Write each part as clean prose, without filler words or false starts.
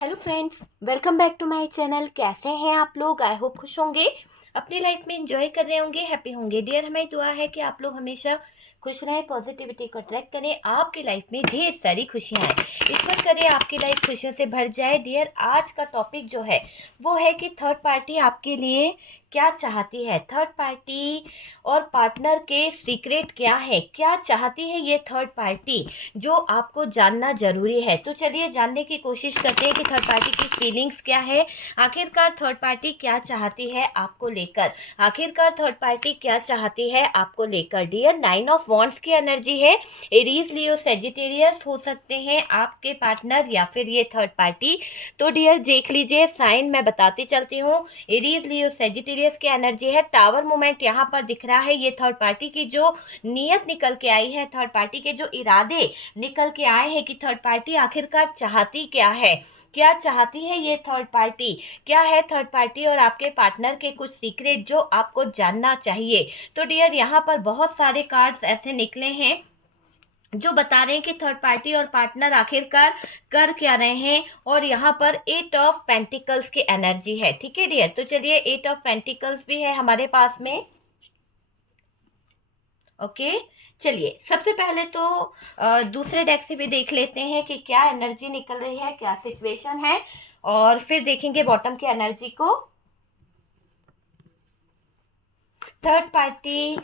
Hello friends, welcome back to my channel. कैसे हैं आप लोग? आई होप खुश होंगे, अपनी लाइफ में एंजॉय कर रहे होंगे, हैप्पी होंगे। डियर, हमारी दुआ है कि आप लोग हमेशा खुश रहें, पॉजिटिविटी को अट्रैक्ट करें, आपकी लाइफ में ढेर सारी खुशियां आए। ईश्वर करे आपकी लाइफ खुशियों से भर जाए। डियर, आज का टॉपिक जो है वो है कि थर्ड पार्टी आपके लिए क्या चाहती है, थर्ड पार्टी और पार्टनर के सीक्रेट क्या है, क्या चाहती है ये थर्ड पार्टी, जो आपको जानना ज़रूरी है। तो चलिए जानने की कोशिश करते हैं कि थर्ड पार्टी की फीलिंग्स क्या है, आखिरकार थर्ड पार्टी क्या चाहती है आपको लेकर, आखिरकार थर्ड पार्टी क्या चाहती है आपको लेकर। डियर, 9 ऑफ वॉन्ड्स की एनर्जी है। एरीज, लियो, सेजिटेरियस हो सकते हैं आपके पार्टनर या फिर ये थर्ड पार्टी। तो डियर देख लीजिए, साइन मैं बताती चलती हूँ। एरीज, लियो, सेजिटेरियस की एनर्जी है। टावर मोमेंट यहाँ पर दिख रहा है। ये थर्ड पार्टी की जो नीयत निकल के आई है, थर्ड पार्टी के जो इरादे निकल के आए हैं कि थर्ड पार्टी आखिरकार चाहती क्या है, क्या चाहती है ये थर्ड पार्टी, क्या है थर्ड पार्टी और आपके पार्टनर के कुछ सीक्रेट जो आपको जानना चाहिए। तो डियर, यहाँ पर बहुत सारे कार्ड्स ऐसे निकले हैं जो बता रहे हैं कि थर्ड पार्टी और पार्टनर आखिरकार कर क्या रहे हैं। और यहाँ पर 8 ऑफ पेंटिकल्स की एनर्जी है। ठीक है डियर, तो चलिए 8 ऑफ पेंटिकल्स भी है हमारे पास में। ओके, चलिए सबसे पहले तो दूसरे डेक से भी देख लेते हैं कि क्या एनर्जी निकल रही है, क्या सिचुएशन है, और फिर देखेंगे बॉटम की एनर्जी को। थर्ड पार्टी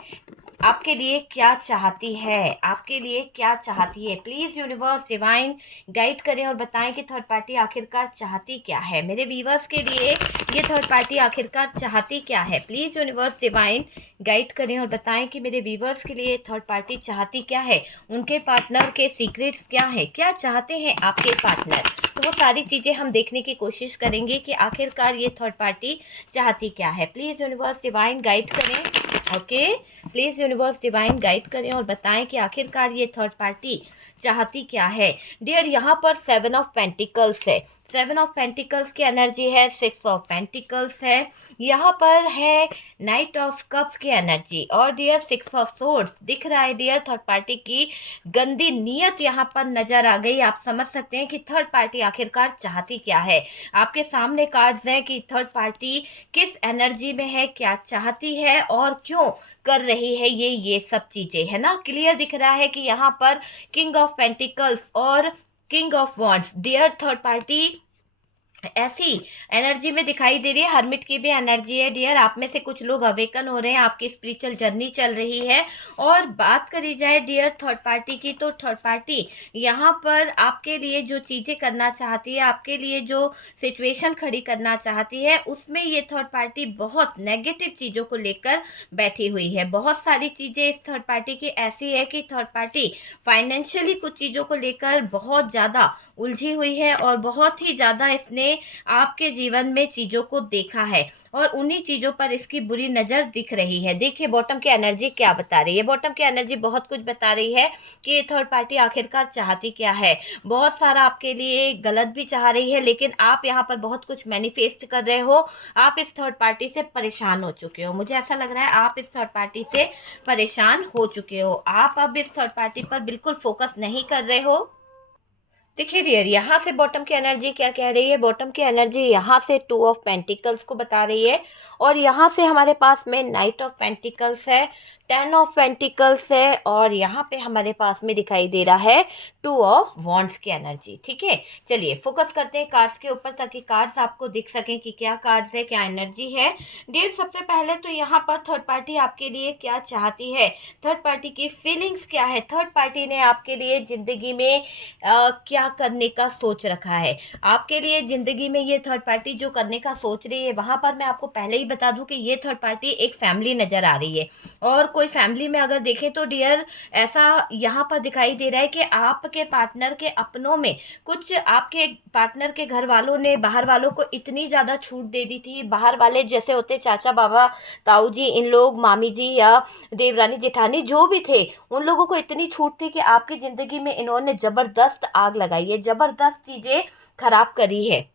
आपके लिए क्या चाहती है, आपके लिए क्या चाहती है, प्लीज यूनिवर्स डिवाइन गाइड करें और बताएं कि थर्ड पार्टी आखिरकार चाहती क्या है। मेरे व्यूवर्स के लिए ये थर्ड पार्टी आखिरकार चाहती क्या है, प्लीज यूनिवर्स डिवाइन गाइड करें और बताएं कि मेरे व्यूवर्स के लिए थर्ड पार्टी चाहती क्या है, उनके पार्टनर के सीक्रेट्स क्या है, क्या चाहते हैं आपके पार्टनर। तो वो सारी चीज़ें हम देखने की कोशिश करेंगे कि आखिरकार ये थर्ड पार्टी चाहती क्या है। प्लीज़ यूनिवर्स डिवाइन गाइड करें। Okay, please universe divine guide करें और बताएं कि आखिरकार ये थर्ड पार्टी चाहती क्या है। डियर, यहाँ पर 7 ऑफ पेंटिकल्स है, 7 ऑफ पेंटिकल्स की एनर्जी है, 6 ऑफ पेंटिकल्स है, यहाँ पर है नाइट ऑफ कप्स की एनर्जी, और डियर 6 ऑफ सोर्ड्स दिख रहा है। डियर, थर्ड पार्टी की गंदी नीयत यहाँ पर नजर आ गई। आप समझ सकते हैं कि थर्ड पार्टी आखिरकार चाहती क्या है। आपके सामने कार्ड्स हैं कि थर्ड पार्टी किस एनर्जी में है, क्या चाहती है और क्यों कर रही है ये सब चीजें, है ना। क्लियर दिख रहा है कि यहाँ पर किंग ऑफ पेंटिकल्स और king of wands. Dear, third party ऐसी एनर्जी में दिखाई दे रही है। हर्मिट की भी एनर्जी है। डियर, आप में से कुछ लोग अवेकन हो रहे हैं, आपकी स्पिरिचुअल जर्नी चल रही है। और बात करी जाए डियर थर्ड पार्टी की, तो थर्ड पार्टी यहाँ पर आपके लिए जो चीज़ें करना चाहती है, आपके लिए जो सिचुएशन खड़ी करना चाहती है, उसमें ये थर्ड पार्टी बहुत नेगेटिव चीज़ों को लेकर बैठी हुई है। बहुत सारी चीज़ें इस थर्ड पार्टी की ऐसी है कि थर्ड पार्टी फाइनेंशियली कुछ चीज़ों को लेकर बहुत ज़्यादा उलझी हुई है और बहुत ही ज़्यादा इसने आपके जीवन में चीज़ों को देखा है और उन्हीं चीज़ों पर इसकी बुरी नज़र दिख रही है। देखिए बॉटम की एनर्जी क्या बता रही है। बॉटम की एनर्जी बहुत कुछ बता रही है कि ये थर्ड पार्टी आखिरकार चाहती क्या है। बहुत सारा आपके लिए गलत भी चाह रही है, लेकिन आप यहाँ पर बहुत कुछ मैनिफेस्ट कर रहे हो। आप इस थर्ड पार्टी से परेशान हो चुके हो, मुझे ऐसा लग रहा है आप इस थर्ड पार्टी से परेशान हो चुके हो। आप अब इस थर्ड पार्टी पर बिल्कुल फोकस नहीं कर रहे हो। देखिए डियर, यहाँ से बॉटम की एनर्जी क्या कह रही है। बॉटम की एनर्जी यहाँ से 2 ऑफ पेंटिकल्स को बता रही है, और यहाँ से हमारे पास में नाइट ऑफ पेंटिकल्स है, 10 ऑफ पेंटिकल्स है, और यहाँ पे हमारे पास में दिखाई दे रहा है 2 ऑफ वॉन्ड्स की एनर्जी। ठीक है, चलिए फोकस करते हैं कार्ड्स के ऊपर, ताकि कार्ड्स आपको दिख सकें कि क्या कार्ड्स है, क्या एनर्जी है। डियर, सबसे पहले तो यहाँ पर थर्ड पार्टी आपके लिए क्या चाहती है, थर्ड पार्टी की फीलिंग्स क्या है, थर्ड पार्टी ने आपके लिए ज़िंदगी में क्या करने का सोच रखा है। आपके लिए ज़िंदगी में ये थर्ड पार्टी जो करने का सोच रही है, वहाँ पर मैं आपको पहले ही बता दूं कि ये थर्ड पार्टी एक फैमिली नज़र आ रही है। और कोई फैमिली में अगर देखें तो डियर, ऐसा यहाँ पर दिखाई दे रहा है कि आपके पार्टनर के अपनों में कुछ, आपके पार्टनर के घर वालों ने बाहर वालों को इतनी ज़्यादा छूट दे दी थी। बाहर वाले जैसे होते चाचा बाबा ताऊ जी, इन लोग मामी जी या देवरानी जेठानी जो भी थे, उन लोगों को इतनी छूट थी कि आपकी ज़िंदगी में इन्होंने ज़बरदस्त आग लगाई है, ज़बरदस्त चीज़ें खराब करी है।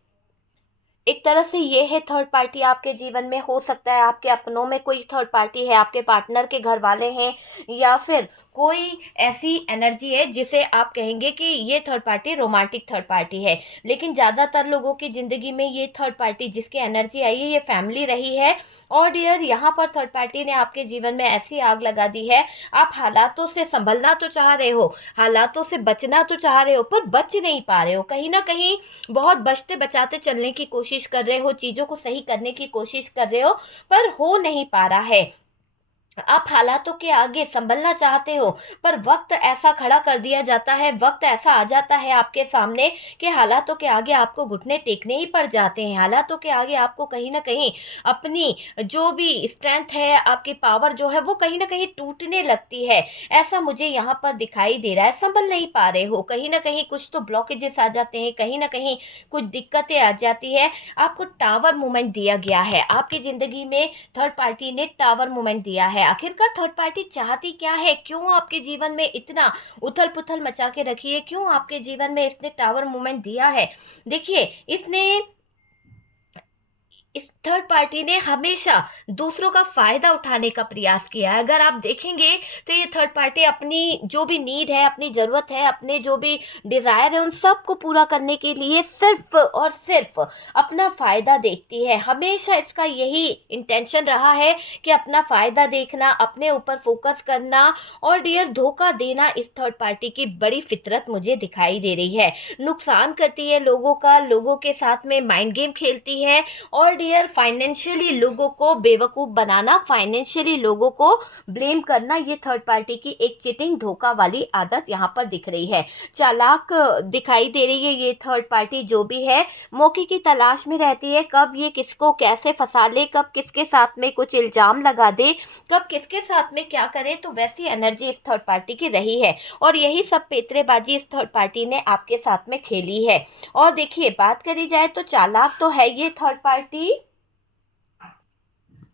एक तरह से ये है थर्ड पार्टी आपके जीवन में। हो सकता है आपके अपनों में कोई थर्ड पार्टी है, आपके पार्टनर के घर वाले हैं, या फिर कोई ऐसी एनर्जी है जिसे आप कहेंगे कि ये third party romantic third party है। लेकिन ज़्यादातर लोगों की ज़िंदगी में ये थर्ड पार्टी जिसकी एनर्जी आई है, ये फैमिली रही है। और डियर, यहाँ पर थर्ड पार्टी ने आपके जीवन में ऐसी आग लगा दी है, आप हालातों से संभलना तो चाह रहे हो, हालातों से बचना तो चाह रहे हो, पर बच नहीं पा रहे हो। कहीं ना कहीं बहुत बचते बचाते चलने की कोशिश कर रहे हो, चीज़ों को सही करने की कोशिश कर रहे हो, पर हो नहीं पा रहा है। आप हालातों के आगे संभलना चाहते हो, पर वक्त ऐसा खड़ा कर दिया जाता है, वक्त ऐसा आ जाता है आपके सामने कि हालातों के आगे आपको घुटने टेकने ही पड़ जाते हैं। हालातों के आगे आपको कहीं ना कहीं अपनी जो भी स्ट्रेंथ है, आपकी पावर जो है, वो कहीं ना कहीं टूटने लगती है। ऐसा मुझे यहाँ पर दिखाई दे रहा है। संभल नहीं पा रहे हो, कहीं ना कहीं कुछ तो ब्लॉकेजेस आ जाते हैं, कहीं ना कहीं कुछ दिक्कतें आ जाती है। आपको टावर मूवमेंट दिया गया है, आपकी जिंदगी में थर्ड पार्टी ने टावर मूवमेंट दिया है। आखिरकार थर्ड पार्टी चाहती क्या है? क्यों आपके जीवन में इतना उथल पुथल मचा के रखी है? क्यों आपके जीवन में इसने टावर मूवमेंट दिया है? देखिए, इसने इस थर्ड पार्टी ने हमेशा दूसरों का फायदा उठाने का प्रयास किया है। अगर आप देखेंगे तो ये थर्ड पार्टी अपनी जो भी नीड है, अपनी ज़रूरत है, अपने जो भी डिज़ायर है, उन सब को पूरा करने के लिए सिर्फ और सिर्फ अपना फ़ायदा देखती है। हमेशा इसका यही इंटेंशन रहा है कि अपना फ़ायदा देखना, अपने ऊपर फोकस करना। और डियर, धोखा देना इस थर्ड पार्टी की बड़ी फितरत मुझे दिखाई दे रही है। नुकसान करती है लोगों का, लोगों के साथ में माइंड गेम खेलती है। और डियर, फाइनेंशियली लोगों को बेवकूफ़ बनाना, फाइनेंशियली लोगों को ब्लेम करना, ये थर्ड पार्टी की एक चीटिंग धोखा वाली आदत यहाँ पर दिख रही है। चालाक दिखाई दे रही है ये थर्ड पार्टी जो भी है, मौके की तलाश में रहती है, कब ये किसको कैसे फंसा ले, कब किसके साथ में कुछ इल्जाम लगा दे, कब किसके साथ में क्या करे। तो वैसी एनर्जी इस थर्ड पार्टी की रही है, और यही सब पेतरेबाजी इस थर्ड पार्टी ने आपके साथ में खेली है। और देखिए, बात करी जाए तो चालाक तो है ये थर्ड पार्टी।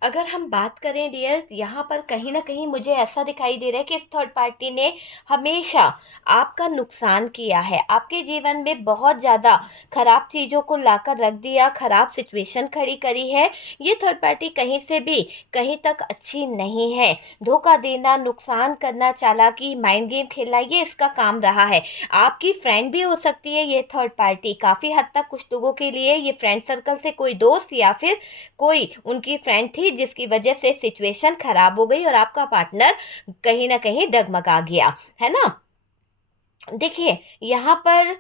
अगर हम बात करें डियर, यहाँ पर कहीं ना कहीं मुझे ऐसा दिखाई दे रहा है कि इस थर्ड पार्टी ने हमेशा आपका नुकसान किया है, आपके जीवन में बहुत ज़्यादा खराब चीज़ों को लाकर रख दिया, खराब सिचुएशन खड़ी करी है। ये थर्ड पार्टी कहीं से भी कहीं तक अच्छी नहीं है। धोखा देना, नुकसान करना, चालाकी, माइंड गेम खेलना, ये इसका काम रहा है। आपकी फ्रेंड भी हो सकती है ये थर्ड पार्टी। काफ़ी हद तक कुछ लोगों के लिए ये फ्रेंड सर्कल से कोई दोस्त या फिर कोई उनकी फ्रेंड थी, जिसकी वजह से सिचुएशन खराब हो गई और आपका पार्टनर कहीं ना कहीं डगमगा गया, है ना। देखिए, यहाँ पर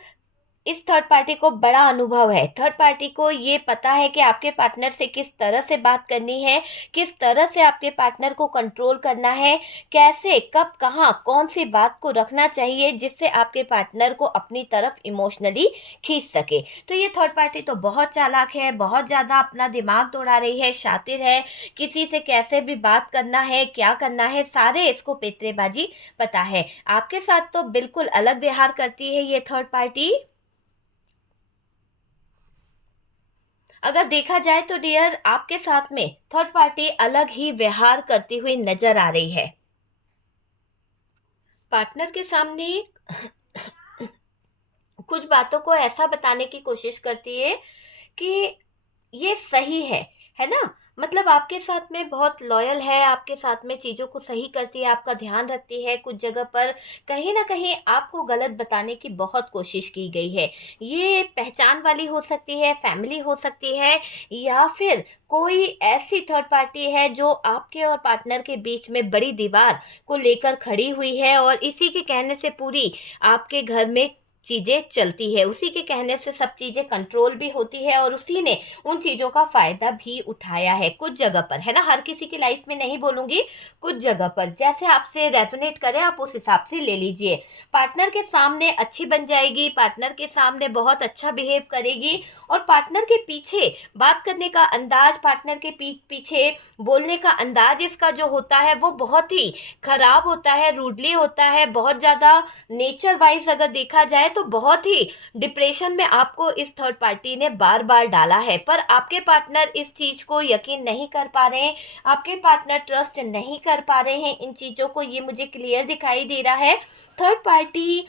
इस थर्ड पार्टी को बड़ा अनुभव है। थर्ड पार्टी को ये पता है कि आपके पार्टनर से किस तरह से बात करनी है, किस तरह से आपके पार्टनर को कंट्रोल करना है, कैसे, कब, कहाँ, कौन सी बात को रखना चाहिए जिससे आपके पार्टनर को अपनी तरफ इमोशनली खींच सके। तो ये थर्ड पार्टी तो बहुत चालाक है, बहुत ज़्यादा अपना दिमाग दौड़ा रही है, शातिर है। किसी से कैसे भी बात करना है, क्या करना है, सारे इसको पेतरेबाजी पता है। आपके साथ तो बिल्कुल अलग व्यवहार करती है ये थर्ड पार्टी। अगर देखा जाए तो डियर, आपके साथ में थर्ड पार्टी अलग ही व्यवहार करती हुई नजर आ रही है। पार्टनर के सामने कुछ बातों को ऐसा बताने की कोशिश करती है कि ये सही है ना। मतलब आपके साथ में बहुत लॉयल है, आपके साथ में चीज़ों को सही करती है, आपका ध्यान रखती है। कुछ जगह पर कहीं ना कहीं आपको गलत बताने की बहुत कोशिश की गई है। ये पहचान वाली हो सकती है, फैमिली हो सकती है, या फिर कोई ऐसी थर्ड पार्टी है जो आपके और पार्टनर के बीच में बड़ी दीवार को लेकर खड़ी हुई है, और इसी के कहने से पूरी आपके घर में चीज़ें चलती है, उसी के कहने से सब चीज़ें कंट्रोल भी होती है, और उसी ने उन चीज़ों का फ़ायदा भी उठाया है कुछ जगह पर, है ना। हर किसी की लाइफ में नहीं बोलूँगी, कुछ जगह पर जैसे आपसे रेजोनेट करे आप उस हिसाब से ले लीजिए। पार्टनर के सामने अच्छी बन जाएगी, पार्टनर के सामने बहुत अच्छा बिहेव करेगी, और पार्टनर के पीछे बात करने का अंदाज, पार्टनर के पीछे बोलने का अंदाज इसका जो होता है वो बहुत ही खराब होता है, रूडली होता है, बहुत ज़्यादा नेचर वाइज अगर देखा जाए तो बहुत ही डिप्रेशन में आपको इस थर्ड पार्टी ने बार बार डाला है। पर आपके पार्टनर इस चीज को यकीन नहीं कर पा रहे हैं, आपके पार्टनर ट्रस्ट नहीं कर पा रहे हैं इन चीजों को, ये मुझे क्लियर दिखाई दे रहा है। थर्ड पार्टी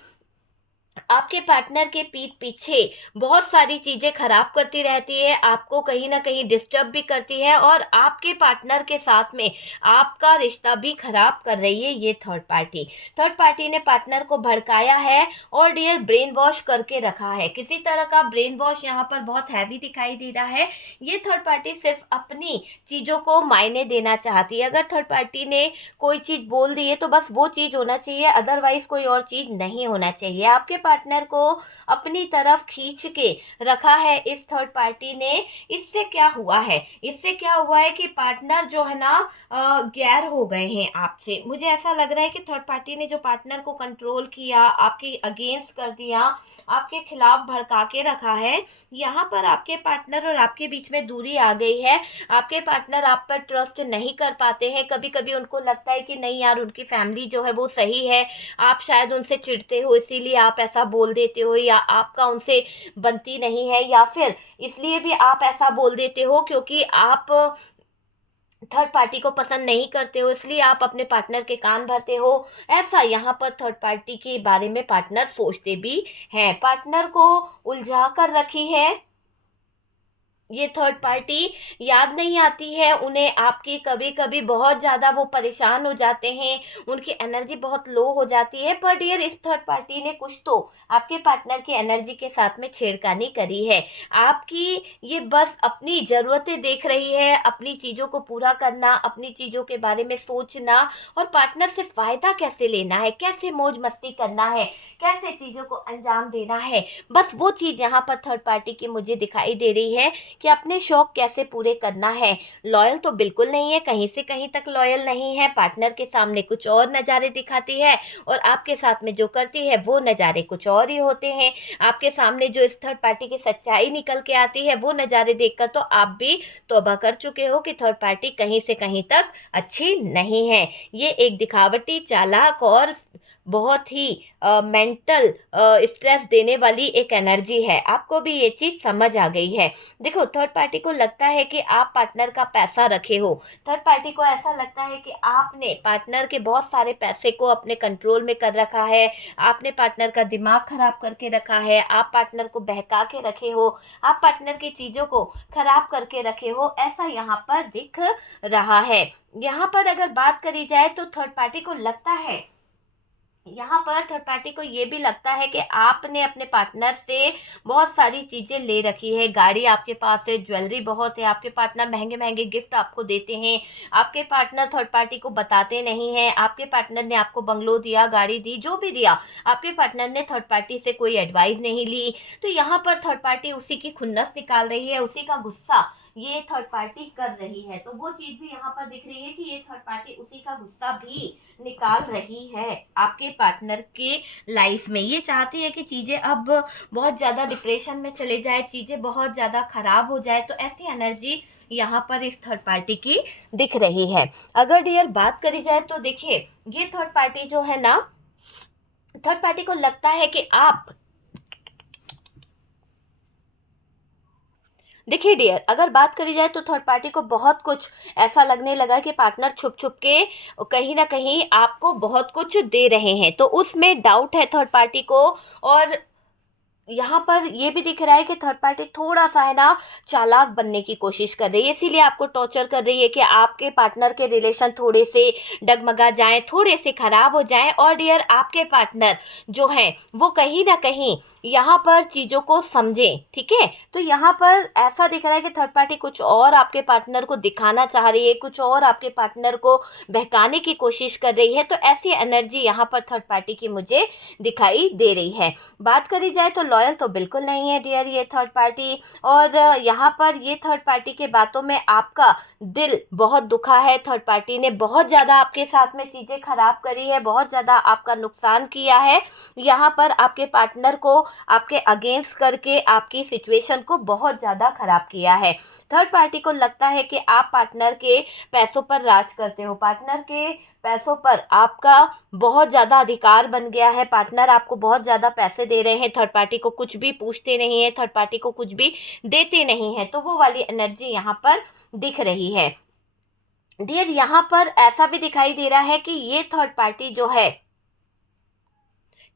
आपके पार्टनर के पीठ पीछे बहुत सारी चीज़ें खराब करती रहती है, आपको कहीं न कहीं डिस्टर्ब भी करती है और आपके पार्टनर के साथ में आपका रिश्ता भी खराब कर रही है ये थर्ड पार्टी। थर्ड पार्टी ने पार्टनर को भड़काया है और डियर ब्रेन वॉश करके रखा है। किसी तरह का ब्रेन वॉश यहाँ पर बहुत हैवी दिखाई दे रहा है। ये थर्ड पार्टी सिर्फ़ अपनी चीज़ों को मायने देना चाहती है। अगर थर्ड पार्टी ने कोई चीज़ बोल दी है तो बस वो चीज़ होना चाहिए, अदरवाइज़ कोई और चीज़ नहीं होना चाहिए। आपके पार्टनर को अपनी तरफ खींच के रखा है इस थर्ड पार्टी ने। इससे क्या हुआ है, इससे क्या हुआ है कि पार्टनर जो है ना गैर हो गए हैं आपसे। मुझे ऐसा लग रहा है कि थर्ड पार्टी ने जो पार्टनर को कंट्रोल किया, आपके अगेंस्ट कर दिया, आपके खिलाफ भड़का के रखा है, यहाँ पर आपके पार्टनर और आपके बीच में दूरी आ गई है। आपके पार्टनर आप पर ट्रस्ट नहीं कर पाते हैं। कभी कभी उनको लगता है कि नहीं यार, उनकी फैमिली जो है वो सही है, आप शायद उनसे चिढ़ते हो इसीलिए आप ऐसा बोल देते हो, या आपका उनसे बनती नहीं है, या फिर इसलिए भी आप ऐसा बोल देते हो क्योंकि आप थर्ड पार्टी को पसंद नहीं करते हो, इसलिए आप अपने पार्टनर के कान भरते हो। ऐसा यहाँ पर थर्ड पार्टी के बारे में पार्टनर सोचते भी हैं। पार्टनर को उलझा कर रखी है ये थर्ड पार्टी। याद नहीं आती है उन्हें आपकी, कभी कभी बहुत ज़्यादा वो परेशान हो जाते हैं, उनकी एनर्जी बहुत लो हो जाती है। पर डियर इस थर्ड पार्टी ने कुछ तो आपके पार्टनर की एनर्जी के साथ में छेड़खानी करी है। आपकी ये बस अपनी ज़रूरतें देख रही है, अपनी चीज़ों को पूरा करना, अपनी चीज़ों के बारे में सोचना और पार्टनर से फ़ायदा कैसे लेना है, कैसे मौज मस्ती करना है, कैसे चीज़ों को अंजाम देना है, बस वो चीज़ यहाँ पर थर्ड पार्टी की मुझे दिखाई दे रही है कि अपने शौक कैसे पूरे करना है। लॉयल तो बिल्कुल नहीं है, कहीं से कहीं तक लॉयल नहीं है। पार्टनर के सामने कुछ और नज़ारे दिखाती है और आपके साथ में जो करती है वो नज़ारे कुछ और ही होते हैं। आपके सामने जो इस थर्ड पार्टी की सच्चाई निकल के आती है वो नज़ारे देखकर तो आप भी तौबा कर चुके हो कि थर्ड पार्टी कहीं से कहीं तक अच्छी नहीं है। ये एक दिखावटी, चालाक और बहुत ही मेंटल स्ट्रेस देने वाली एक एनर्जी है। आपको भी ये चीज़ समझ आ गई है। देखो, थर्ड पार्टी को लगता है कि आप पार्टनर का पैसा रखे हो। थर्ड पार्टी को ऐसा लगता है कि आपने पार्टनर के बहुत सारे पैसे को अपने कंट्रोल में कर रखा है, आपने पार्टनर का दिमाग खराब करके रखा है, आप पार्टनर को बहका के रखे हो, आप पार्टनर की चीज़ों को खराब करके रखे हो, ऐसा यहाँ पर दिख रहा है। यहाँ पर अगर बात करी जाए तो थर्ड पार्टी को लगता है, यहाँ पर थर्ड पार्टी को ये भी लगता है कि आपने अपने पार्टनर से बहुत सारी चीज़ें ले रखी है। गाड़ी आपके पास है, ज्वेलरी बहुत है, आपके पार्टनर महंगे महंगे गिफ्ट आपको देते हैं, आपके पार्टनर थर्ड पार्टी को बताते नहीं हैं। आपके पार्टनर ने आपको बंगलो दिया, गाड़ी दी, जो भी दिया, आपके पार्टनर ने थर्ड पार्टी से कोई एडवाइस नहीं ली। तो यहाँ पर थर्ड पार्टी उसी की खुन्नस निकाल रही है, उसी का गुस्सा ये थर्ड पार्टी कर रही है। तो वो चीज़ भी यहाँ पर दिख रही है कि ये थर्ड पार्टी उसी का गुस्सा भी निकाल रही है आपके पार्टनर के लाइफ में। ये चाहती है कि चीज़ें अब बहुत ज़्यादा डिप्रेशन में चले जाए, चीज़ें बहुत ज़्यादा खराब हो जाए। तो ऐसी एनर्जी यहाँ पर इस थर्ड पार्टी की दिख रही है। अगर डियर बात करी जाए तो देखिए, ये थर्ड पार्टी जो है ना, थर्ड पार्टी को लगता है कि आप, देखिए डियर, अगर बात करी जाए तो थर्ड पार्टी को बहुत कुछ ऐसा लगने लगा कि पार्टनर छुप छुप के कहीं ना कहीं आपको बहुत कुछ दे रहे हैं, तो उसमें डाउट है थर्ड पार्टी को। और यहाँ पर ये भी दिख रहा है कि थर्ड पार्टी थोड़ा सा है ना चालाक बनने की कोशिश कर रही है, इसीलिए आपको टॉर्चर कर रही है कि आपके पार्टनर के रिलेशन थोड़े से डगमगा जाएं, थोड़े से खराब हो जाएं। और डियर आपके पार्टनर जो हैं वो कहीं ना कहीं यहाँ पर चीज़ों को समझें, ठीक है। तो यहाँ पर ऐसा दिख रहा है कि थर्ड पार्टी कुछ और आपके पार्टनर को दिखाना चाह रही है, कुछ और आपके पार्टनर को बहकाने की कोशिश कर रही है। तो ऐसी एनर्जी यहाँ पर थर्ड पार्टी की मुझे दिखाई दे रही है। बात करी जाए तो लॉयल तो बिल्कुल नहीं है डियर ये थर्ड पार्टी। और यहाँ पर ये थर्ड पार्टी के बातों में आपका दिल बहुत दुखा है। थर्ड पार्टी ने बहुत ज़्यादा आपके साथ में चीज़ें खराब करी है, बहुत ज़्यादा आपका नुकसान किया है। यहाँ पर आपके पार्टनर को आपके अगेंस्ट करके आपकी सिचुएशन को बहुत ज़्यादा खराब किया है। थर्ड पार्टी को लगता है कि आप पार्टनर के पैसों पर राज करते हो, पार्टनर के पैसों पर आपका बहुत ज़्यादा अधिकार बन गया है, पार्टनर आपको बहुत ज़्यादा पैसे दे रहे हैं, थर्ड पार्टी को कुछ भी पूछते नहीं है, थर्ड पार्टी को कुछ भी देते नहीं है। तो वो वाली एनर्जी यहाँ पर दिख रही है डियर। यहाँ पर ऐसा भी दिखाई दे रहा है कि ये थर्ड पार्टी जो है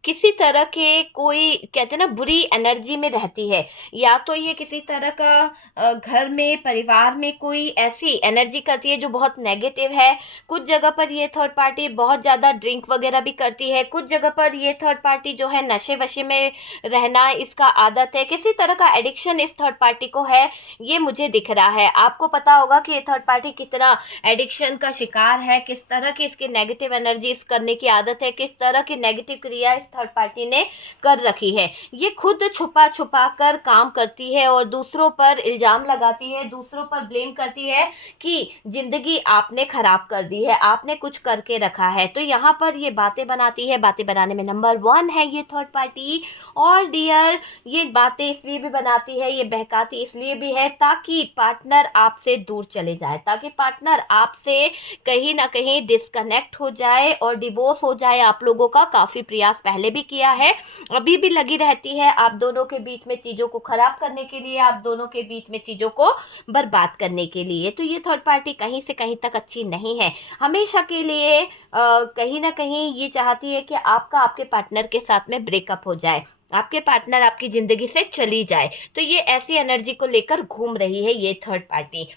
किसी तरह के कोई कहते हैं ना बुरी एनर्जी में रहती है, या तो ये किसी तरह का घर में परिवार में कोई ऐसी एनर्जी करती है जो बहुत नेगेटिव है। कुछ जगह पर ये थर्ड पार्टी बहुत ज़्यादा ड्रिंक वगैरह भी करती है। कुछ जगह पर ये थर्ड पार्टी जो है नशे वशे में रहना इसका आदत है। किसी तरह का एडिक्शन इस थर्ड पार्टी को है, ये मुझे दिख रहा है। आपको पता होगा कि ये थर्ड पार्टी कितना एडिक्शन का शिकार है, किस तरह की इसकी नेगेटिव एनर्जी करने की आदत है, किस तरह की नेगेटिव क्रिया इस थर्ड पार्टी ने कर रखी है। ये खुद छुपा छुपा कर काम करती है और दूसरों पर इल्ज़ाम लगाती है, दूसरों पर ब्लेम करती है कि ज़िंदगी आपने ख़राब कर दी है, आपने कुछ करके रखा है। तो यहाँ पर ये बातें बनाती है, बातें बनाने में नंबर 1 है ये थर्ड पार्टी। और डियर, ये बातें इसलिए भी बनाती है, ये बहकाती इसलिए भी है ताकि पार्टनर आपसे दूर चले जाए, ताकि पार्टनर आपसे कहीं ना कहीं डिस्कनेक्ट हो जाए और डिवोर्स हो जाए। आप लोगों का काफ़ी प्रयास पहले भी किया है, अभी भी लगी रहती है आप दोनों के बीच में चीज़ों को ख़राब करने के लिए, आप दोनों के बीच में चीज़ों को बर्बाद करने के लिए। तो ये थर्ड पार्टी कहीं से कहीं तक अच्छी नहीं है। हमेशा के लिए कहीं ना कहीं ये चाहती है कि आपका आपके पार्टनर के साथ में ब्रेकअप हो जाए, आपके पार्टनर आपकी ज़िंदगी से चली जाए। तो ये ऐसी एनर्जी को लेकर घूम रही है ये थर्ड पार्टी।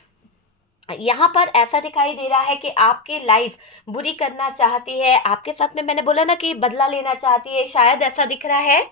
यहाँ पर ऐसा दिखाई दे रहा है कि आपकी लाइफ बुरी करना चाहती है, आपके साथ में मैंने बोला ना कि बदला लेना चाहती है, शायद ऐसा दिख रहा है।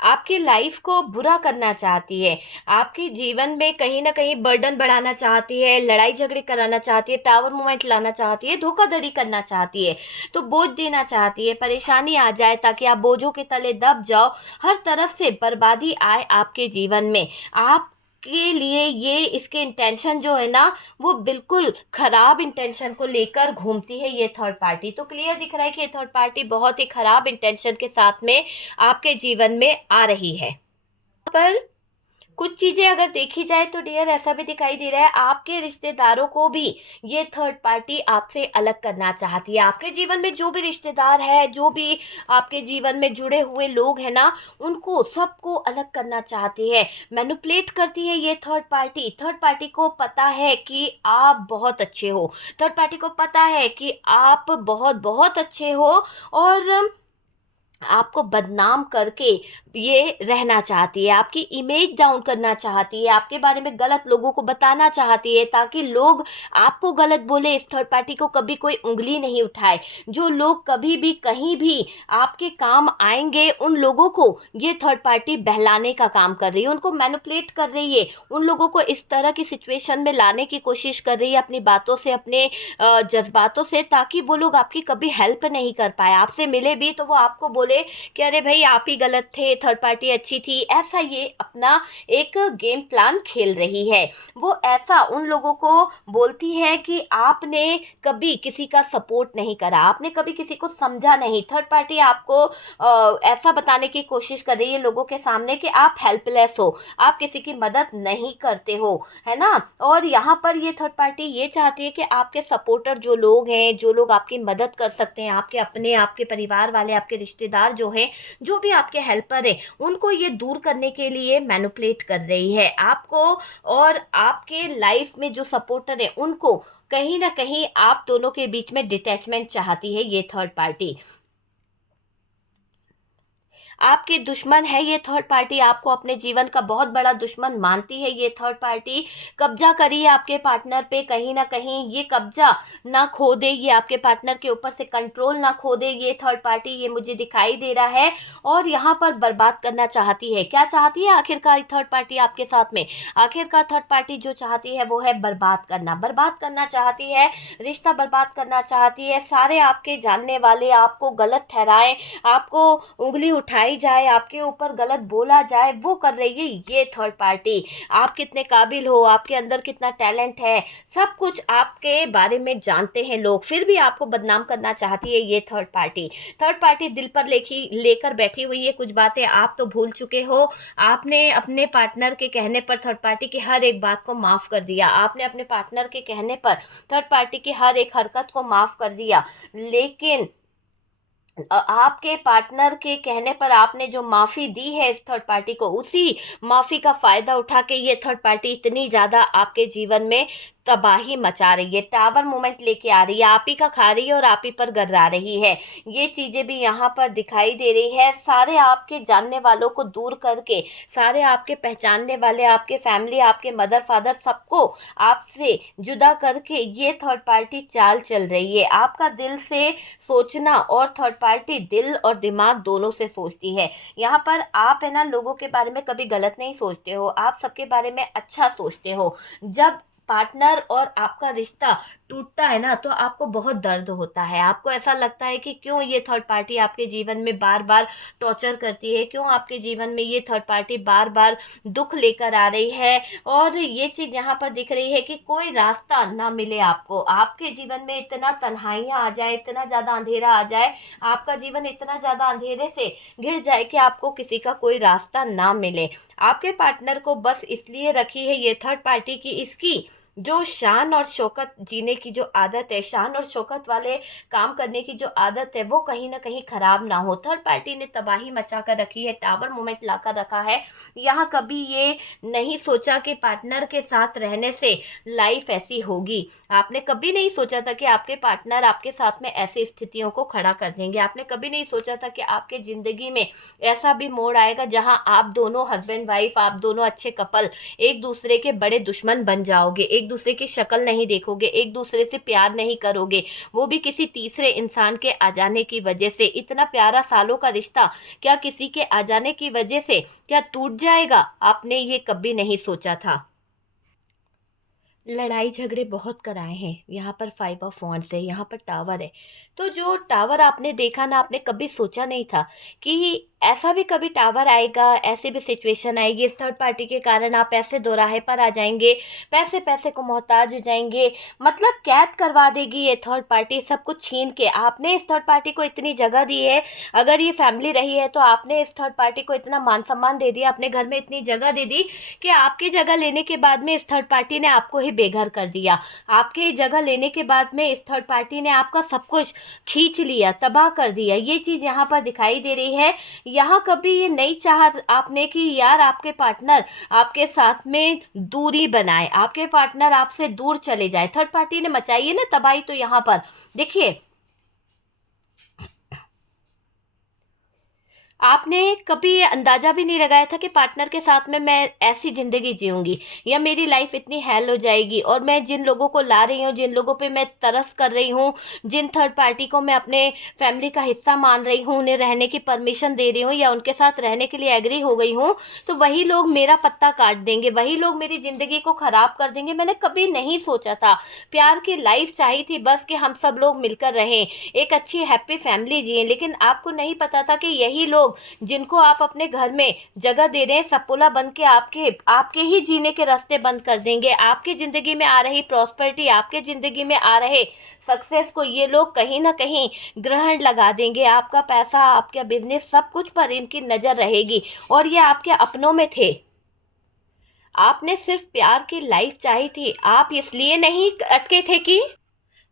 आपकी लाइफ को बुरा करना चाहती है, आपके जीवन में कहीं ना कहीं बर्डन बढ़ाना चाहती है, लड़ाई झगड़े कराना चाहती है, टावर मूवमेंट लाना चाहती है, धोखाधड़ी करना चाहती है, तो बोझ देना चाहती है, परेशानी आ जाए ताकि आप बोझों के तले दब जाओ, हर तरफ से बर्बादी आए आपके जीवन में। आप के लिए ये इसके इंटेंशन जो है ना वो बिल्कुल खराब इंटेंशन को लेकर घूमती है ये थर्ड पार्टी। तो क्लियर दिख रहा है कि ये थर्ड पार्टी बहुत ही खराब इंटेंशन के साथ में आपके जीवन में आ रही है। पर कुछ चीज़ें अगर देखी जाए तो डियर ऐसा भी दिखाई दे रहा है आपके रिश्तेदारों को भी ये थर्ड पार्टी आपसे अलग करना चाहती है। आपके जीवन में जो भी रिश्तेदार है, जो भी आपके जीवन में जुड़े हुए लोग हैं ना, उनको सबको अलग करना चाहती है, मैनिपुलेट करती है ये थर्ड पार्टी। थर्ड पार्टी को पता है कि आप बहुत अच्छे हो, थर्ड पार्टी को पता है कि आप बहुत बहुत अच्छे हो और आपको बदनाम करके ये रहना चाहती है, आपकी इमेज डाउन करना चाहती है, आपके बारे में गलत लोगों को बताना चाहती है ताकि लोग आपको गलत बोले, इस थर्ड पार्टी को कभी कोई उंगली नहीं उठाए। जो लोग कभी भी कहीं भी आपके काम आएंगे उन लोगों को ये थर्ड पार्टी बहलाने का काम कर रही है, उनको मैनिपुलेट कर रही है, उन लोगों को इस तरह की सिचुएशन में लाने की कोशिश कर रही है अपनी बातों से, अपने जज्बातों से, ताकि वो लोग आपकी कभी हेल्प नहीं कर पाए। आपसे मिले भी तो वो आपको बोले कि अरे भाई आप ही गलत थे, थर्ड पार्टी अच्छी थी। ऐसा ये अपना एक गेम प्लान खेल रही है। वो ऐसा उन लोगों को बोलती है कि आपने कभी किसी का सपोर्ट नहीं करा, आपने कभी किसी को समझा नहीं। थर्ड पार्टी आपको ऐसा बताने की कोशिश कर रही है लोगों के सामने कि आप हेल्पलेस हो, आप किसी की मदद नहीं करते हो, है ना। और यहाँ पर ये थर्ड पार्टी ये चाहती है कि आपके सपोर्टर जो लोग हैं, जो लोग आपकी मदद कर सकते हैं, आपके अपने, आपके परिवार वाले, आपके रिश्तेदार जो है, जो भी आपके हेल्पर है, उनको ये दूर करने के लिए मैनिपुलेट कर रही है आपको। और आपके लाइफ में जो सपोर्टर है उनको कहीं ना कहीं आप दोनों के बीच में डिटैचमेंट चाहती है ये थर्ड पार्टी। आपके दुश्मन है ये थर्ड पार्टी, आपको अपने जीवन का बहुत बड़ा दुश्मन मानती है ये थर्ड पार्टी। कब्जा करिए आपके पार्टनर पे, कहीं ना कहीं ये कब्जा ना खो दे, ये आपके पार्टनर के ऊपर से कंट्रोल ना खो दे ये थर्ड पार्टी, ये मुझे दिखाई दे रहा है। और यहाँ पर बर्बाद करना चाहती है। क्या चाहती है आखिरकार थर्ड पार्टी आपके साथ में? आखिरकार थर्ड पार्टी जो चाहती है वो है बर्बाद करना, बर्बाद करना चाहती है, रिश्ता बर्बाद करना चाहती है। सारे आपके जानने वाले आपको गलत ठहराएं, आपको उंगली उठाई जाए, आपके ऊपर गलत बोला जाए, वो कर रही है ये थर्ड पार्टी। आप कितने काबिल हो, आपके अंदर कितना टैलेंट है, सब कुछ आपके बारे में जानते हैं लोग, फिर भी आपको बदनाम करना चाहती है ये थर्ड पार्टी। थर्ड पार्टी दिल पर लेकर बैठी हुई है कुछ बातें आप तो भूल चुके हो। आपने अपने पार्टनर के कहने पर थर्ड पार्टी की हर एक बात को माफ़ कर दिया, आपने अपने पार्टनर के कहने पर थर्ड पार्टी की हर एक हरकत को माफ़ कर दिया। लेकिन आपके पार्टनर के कहने पर आपने जो माफ़ी दी है इस थर्ड पार्टी को, उसी माफ़ी का फ़ायदा उठा के ये थर्ड पार्टी इतनी ज़्यादा आपके जीवन में तबाही मचा रही है, टावर मूवमेंट लेके आ रही है, आप ही का खा रही है और आप ही पर गर्रा रही है। ये चीज़ें भी यहाँ पर दिखाई दे रही है। सारे आपके जानने वालों को दूर करके, सारे आपके पहचानने वाले, आपके फैमिली, आपके मदर फादर, सबको आपसे जुदा करके ये थर्ड पार्टी चाल चल रही है। आपका दिल से सोचना और थर्ड पार्टी दिल और दिमाग दोनों से सोचती है। यहाँ पर आप है ना, लोगों के बारे में कभी गलत नहीं सोचते हो, आप सबके बारे में अच्छा सोचते हो। जब पार्टनर और आपका रिश्ता टूटता है ना, तो आपको बहुत दर्द होता है। आपको ऐसा लगता है कि क्यों ये थर्ड पार्टी आपके जीवन में बार बार टॉर्चर करती है, क्यों आपके जीवन में ये थर्ड पार्टी बार बार दुख लेकर आ रही है। और ये चीज़ यहाँ पर दिख रही है कि कोई रास्ता ना मिले आपको, आपके जीवन में इतना तन्हाइयाँ आ जाए, इतना ज़्यादा अंधेरा आ जाए, आपका जीवन इतना ज़्यादा अंधेरे से घिर जाए कि आपको किसी का कोई रास्ता ना मिले। आपके पार्टनर को बस इसलिए रखी है ये थर्ड पार्टी की इसकी जो शान और शौकत जीने की जो आदत है, शान और शौकत वाले काम करने की जो आदत है, वो कहीं ना कहीं खराब ना हो। थर्ड पार्टी ने तबाही मचा कर रखी है, टावर मोमेंट ला कर रखा है। यहाँ कभी ये नहीं सोचा कि पार्टनर के साथ रहने से लाइफ ऐसी होगी। आपने कभी नहीं सोचा था कि आपके पार्टनर आपके साथ में ऐसी स्थितियों को खड़ा कर देंगे। आपने कभी नहीं सोचा था कि आपके ज़िंदगी में ऐसा भी मोड़ आएगा जहां आप दोनों हस्बैंड वाइफ, आप दोनों अच्छे कपल एक दूसरे के बड़े दुश्मन बन जाओगे, एक दूसरे की शक्ल नहीं देखोगे, एक दूसरे से प्यार नहीं करोगे, वो भी किसी तीसरे इंसान के आ जाने की वजह से। इतना प्यारा सालों का रिश्ता क्या किसी के आ जाने की वजह से क्या टूट जाएगा? आपने ये कभी नहीं सोचा था। लड़ाई झगड़े बहुत कराए हैं। यहाँ पर 5 ऑफ वांड्स है, यहाँ पर टावर है। तो जो टावर आपने देखा ना, आपने कभी सोचा नहीं था कि ऐसा भी कभी टावर आएगा, ऐसे भी सिचुएशन आएगी, इस थर्ड पार्टी के कारण आप ऐसे दोराहे पर आ जाएंगे, पैसे पैसे को मोहताज हो जाएंगे। मतलब कैद करवा देगी ये थर्ड पार्टी, सब कुछ छीन के। आपने इस थर्ड पार्टी को इतनी जगह दी है, अगर ये फैमिली रही है तो आपने इस थर्ड पार्टी को इतना मान सम्मान दे दिया, अपने घर में इतनी जगह दे दी कि आपकी जगह लेने के बाद में इस थर्ड पार्टी ने आपको ही बेघर कर दिया। आपके जगह लेने के बाद में इस थर्ड पार्टी ने आपका सब कुछ खींच लिया, तबाह कर दिया। ये चीज़ यहाँ पर दिखाई दे रही है। यहाँ कभी ये नहीं चाहा आपने कि यार आपके पार्टनर आपके साथ में दूरी बनाए, आपके पार्टनर आपसे दूर चले जाए। थर्ड पार्टी ने मचाई है ना तबाही। तो यहाँ पर देखिए, आपने कभी ये अंदाजा भी नहीं लगाया था कि पार्टनर के साथ में मैं ऐसी ज़िंदगी जीऊँगी, या मेरी लाइफ इतनी हेल हो जाएगी। और मैं जिन लोगों को ला रही हूँ, जिन लोगों पे मैं तरस कर रही हूँ, जिन थर्ड पार्टी को मैं अपने फैमिली का हिस्सा मान रही हूँ, उन्हें रहने की परमिशन दे रही हूँ या उनके साथ रहने के लिए एग्री हो गई हूँ, तो वही लोग मेरा पत्ता काट देंगे, वही लोग मेरी ज़िंदगी को ख़राब कर देंगे। मैंने कभी नहीं सोचा था। प्यार की लाइफ चाहिए थी बस कि हम सब लोग मिलकर रहें, एक अच्छी हैप्पी फैमिली जिए। लेकिन आपको नहीं पता था कि यही लोग जिनको आप अपने घर में जगह दे रहे हैं, सपोला बन के आपके आपके ही जीने के रास्ते बंद कर देंगे। आपकी ज़िंदगी में आ रही प्रॉस्पेरिटी, आपके ज़िंदगी में आ रहे सक्सेस को ये लोग कहीं ना कहीं ग्रहण लगा देंगे। आपका पैसा, आपका बिजनेस, सब कुछ पर इनकी नज़र रहेगी। और ये आपके अपनों में थे। आपने सिर्फ प्यार की लाइफ चाही थी। आप इसलिए नहीं अटके थे कि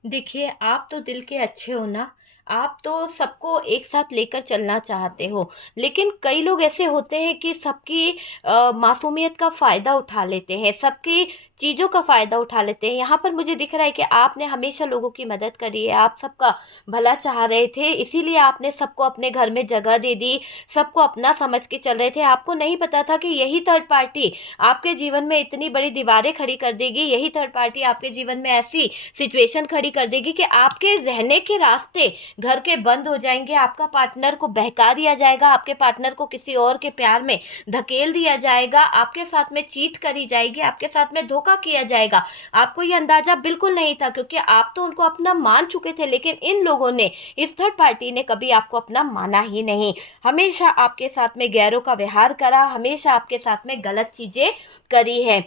देखिए, आप तो दिल के अच्छे हो ना, आप तो सबको एक साथ लेकर चलना चाहते हो। लेकिन कई लोग ऐसे होते हैं कि सबकी मासूमियत का फ़ायदा उठा लेते हैं, सबकी चीज़ों का फ़ायदा उठा लेते हैं। यहाँ पर मुझे दिख रहा है कि आपने हमेशा लोगों की मदद करी है, आप सबका भला चाह रहे थे, इसीलिए आपने सबको अपने घर में जगह दे दी, सबको अपना समझ के चल रहे थे। आपको नहीं पता था कि यही थर्ड पार्टी आपके जीवन में इतनी बड़ी दीवारें खड़ी कर देगी, यही थर्ड पार्टी आपके जीवन में ऐसी सिचुएशन खड़ी कर देगी कि आपके रहने के रास्ते घर के बंद हो जाएंगे। आपका पार्टनर को बहका दिया जाएगा, आपके पार्टनर को किसी और के प्यार में धकेल दिया जाएगा, आपके साथ में चीट करी जाएगी, आपके साथ में धोखा किया जाएगा। आपको ये अंदाजा बिल्कुल नहीं था, क्योंकि आप तो उनको अपना मान चुके थे। लेकिन इन लोगों ने, इस थर्ड पार्टी ने कभी आपको अपना माना ही नहीं। हमेशा आपके साथ में गैरों का व्यवहार करा, हमेशा आपके साथ में गलत चीजें करी है।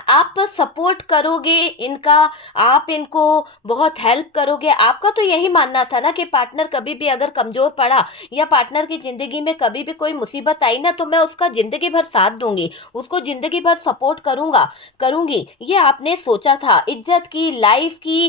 आप बस सपोर्ट करोगे इनका, आप इनको बहुत हेल्प करोगे। आपका तो यही मानना था ना कि पार्टनर कभी भी अगर कमज़ोर पड़ा या पार्टनर की ज़िंदगी में कभी भी कोई मुसीबत आई ना, तो मैं उसका ज़िंदगी भर साथ दूंगी, उसको ज़िंदगी भर सपोर्ट करूंगी। ये आपने सोचा था। इज्जत की, लाइफ की,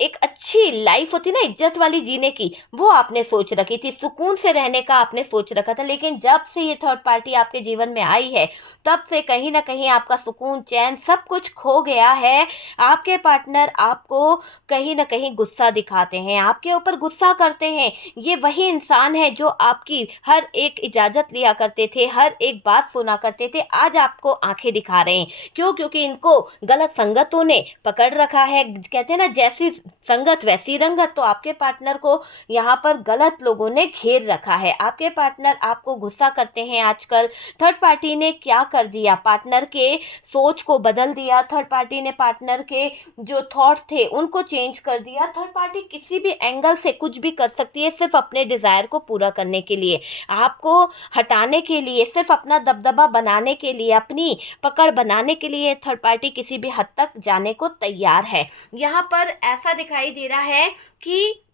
एक अच्छी लाइफ होती ना इज्जत वाली जीने की, वो आपने सोच रखी थी, सुकून से रहने का आपने सोच रखा था। लेकिन जब से ये थर्ड पार्टी आपके जीवन में आई है, तब से कहीं ना कहीं आपका सुकून चैन सब कुछ खो गया है। आपके पार्टनर आपको कहीं ना कहीं गुस्सा दिखाते हैं, आपके ऊपर गुस्सा करते हैं। ये वही इंसान है जो आपकी हर एक इजाज़त लिया करते थे, हर एक बात सुना करते थे, आज आपको आंखें दिखा रहे हैं। क्यों? क्योंकि इनको गलत संगतों ने पकड़ रखा है। कहते हैं ना, जैसी संगत वैसी रंगत। तो आपके पार्टनर को यहाँ पर गलत लोगों ने घेर रखा है। आपके पार्टनर आपको गुस्सा करते हैं आजकल। थर्ड पार्टी ने क्या कर दिया, पार्टनर के सोच को बदल दिया। थर्ड पार्टी ने पार्टनर के जो थॉट्स थे उनको चेंज कर दिया। थर्ड पार्टी किसी भी एंगल से कुछ भी कर सकती है, सिर्फ अपने डिज़ायर को पूरा करने के लिए, आपको हटाने के लिए, सिर्फ अपना दबदबा बनाने के लिए, अपनी पकड़ बनाने के लिए थर्ड पार्टी किसी भी हद तक जाने को तैयार है। यहाँ पर ऐसा दिखाई दे रहा है कि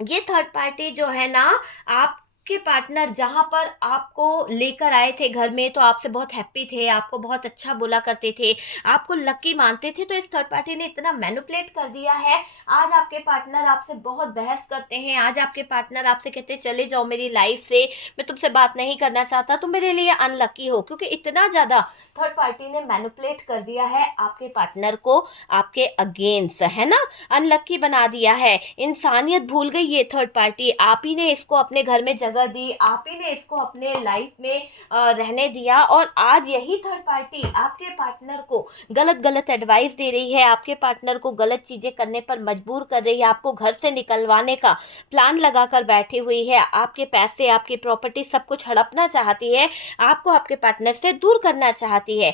ये थर्ड पार्टी जो है ना, आपके पार्टनर जहाँ पर आपको लेकर आए थे घर में, तो आपसे बहुत हैप्पी थे, आपको बहुत अच्छा बोला करते थे, आपको लकी मानते थे। तो इस थर्ड पार्टी ने इतना मैनिपुलेट कर दिया है। आज आपके पार्टनर आपसे बहुत बहस करते हैं। आज आपके पार्टनर आपसे कहते हैं चले जाओ मेरी लाइफ से, मैं तुमसे बात नहीं करना चाहता, तुम मेरे लिए अनलकी हो। क्योंकि इतना ज़्यादा थर्ड पार्टी ने मैनिपुलेट कर दिया है आपके पार्टनर को, आपके अगेंस्ट, है ना, अनलकी बना दिया है। इंसानियत भूल गई ये थर्ड पार्टी। आप ही ने इसको अपने घर में जगह दी, आप ही ने इसको अपने लाइफ में रहने दिया। और आज यही थर्ड पार्टी आपके पार्टनर को गलत गलत एडवाइस दे रही है, आपके पार्टनर को गलत चीज़ें करने पर मजबूर कर रही है, आपको घर से निकलवाने का प्लान लगाकर बैठी हुई है, आपके पैसे, आपकी प्रॉपर्टी सब कुछ हड़पना चाहती है, आपको आपके पार्टनर से दूर करना चाहती है।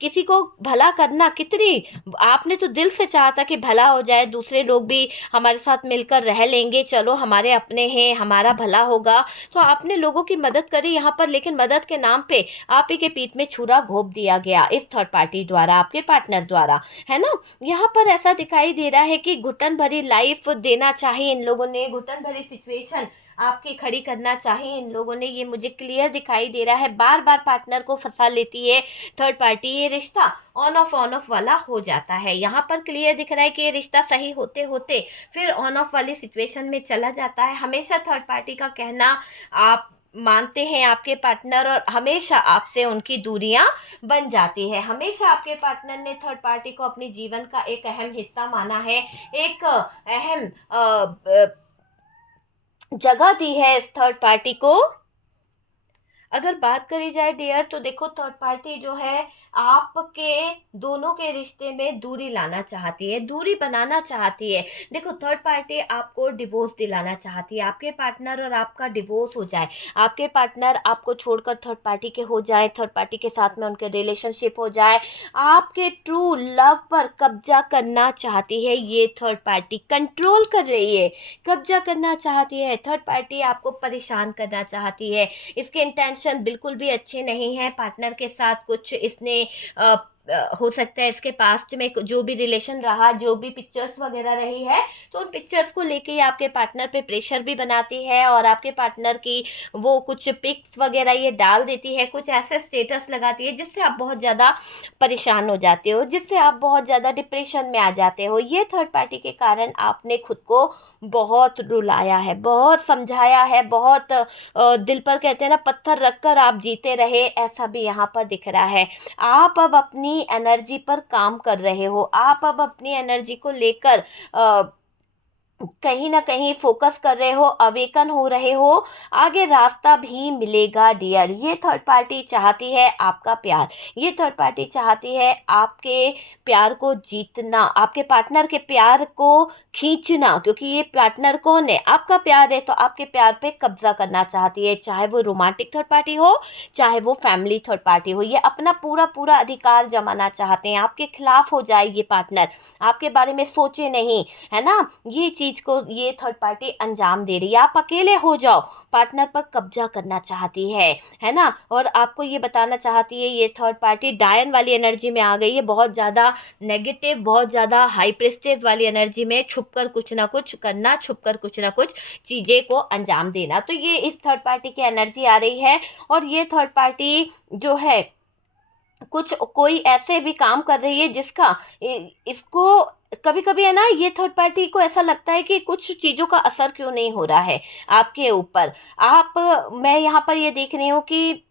किसी को भला करना कितनी, आपने तो दिल से चाहा था कि भला हो जाए, दूसरे लोग भी हमारे साथ मिलकर रह लेंगे, चलो हमारे अपने हैं, हमारा भला होगा। तो आपने लोगों की मदद करी यहाँ पर, लेकिन मदद के नाम पे आप ही के पीठ में छुरा घोंप दिया गया इस थर्ड पार्टी द्वारा, आपके पार्टनर द्वारा, है ना। यहाँ पर ऐसा दिखाई दे रहा है कि घुटन भरी लाइफ देना चाहिए इन लोगों ने, घुटन भरी सिचुएशन आपकी खड़ी करना चाहिए इन लोगों ने। ये मुझे क्लियर दिखाई दे रहा है। बार बार पार्टनर को फंसा लेती है थर्ड पार्टी, ये रिश्ता ऑन ऑफ वाला हो जाता है। यहाँ पर क्लियर दिख रहा है कि ये रिश्ता सही होते होते फिर ऑन ऑफ वाली सिचुएशन में चला जाता है। हमेशा थर्ड पार्टी का कहना आप मानते हैं आपके पार्टनर, और हमेशा आपसे उनकी दूरियां बन जाती है। हमेशा आपके पार्टनर ने थर्ड पार्टी को अपने जीवन का एक अहम हिस्सा माना है, एक अहम जगह दी है इस थर्ड पार्टी को। अगर बात करी जाए डियर, तो देखो थर्ड पार्टी जो है आपके दोनों के रिश्ते में दूरी लाना चाहती है, दूरी बनाना चाहती है। देखो थर्ड पार्टी आपको डिवोर्स दिलाना चाहती है, आपके पार्टनर और आपका डिवोर्स हो जाए, आपके पार्टनर आपको छोड़कर थर्ड पार्टी के हो जाए, थर्ड पार्टी के साथ में उनके रिलेशनशिप हो जाए, आपके ट्रू लव पर कब्जा करना चाहती है ये थर्ड पार्टी, कंट्रोल कर रही है, कब्जा करना चाहती है। थर्ड पार्टी आपको परेशान करना चाहती है। इसके इंटेंशन बिल्कुल भी अच्छे नहीं है। पार्टनर के साथ कुछ इसने हो सकता है इसके पास्ट में जो भी रिलेशन रहा, जो भी पिक्चर्स वगैरह रही है, तो उन पिक्चर्स को लेके ये आपके पार्टनर पे प्रेशर भी बनाती है, और आपके पार्टनर की वो कुछ पिक्स वगैरह ये डाल देती है, कुछ ऐसे स्टेटस लगाती है जिससे आप बहुत ज़्यादा परेशान हो जाते हो, जिससे आप बहुत ज़्यादा डिप्रेशन में आ जाते हो। ये थर्ड पार्टी के कारण आपने खुद को बहुत रुलाया है, बहुत समझाया है, बहुत दिल पर कहते हैं ना पत्थर रखकर आप जीते रहे, ऐसा भी यहाँ पर दिख रहा है। आप अब अपनी एनर्जी पर काम कर रहे हो, आप अब अपनी एनर्जी को लेकर कहीं ना कहीं फोकस कर रहे हो, अवेकन हो रहे हो, आगे रास्ता भी मिलेगा डियर। ये थर्ड पार्टी चाहती है आपका प्यार, ये थर्ड पार्टी चाहती है आपके प्यार को जीतना, आपके पार्टनर के प्यार को खींचना। क्योंकि ये पार्टनर कौन है, आपका प्यार है, तो आपके प्यार पे कब्जा करना चाहती है, चाहे वो रोमांटिक थर्ड पार्टी हो, चाहे वो फैमिली थर्ड पार्टी हो। ये अपना पूरा पूरा अधिकार जमाना चाहते हैं, आपके खिलाफ हो जाए ये पार्टनर, आपके बारे में सोचे नहीं, है ना। ये चीज को ये थर्ड पार्टी अंजाम दे रही है। आप अकेले हो जाओ, पार्टनर पर कब्जा करना चाहती है ना। और आपको ये बताना चाहती है ये थर्ड पार्टी डायन वाली एनर्जी में आ गई है, बहुत ज़्यादा नेगेटिव, बहुत ज़्यादा हाई प्रेस्टेज वाली एनर्जी में, छुपकर कुछ ना कुछ करना, छुपकर कुछ ना कुछ चीज़ें को अंजाम देना। तो ये इस थर्ड पार्टी की एनर्जी आ रही है। और ये थर्ड पार्टी जो है कुछ कोई ऐसे भी काम कर रही है जिसका इसको कभी कभी है ना, ये थर्ड पार्टी को ऐसा लगता है कि कुछ चीज़ों का असर क्यों नहीं हो रहा है आपके ऊपर। आप मैं यहाँ पर ये देख रही हूँ कि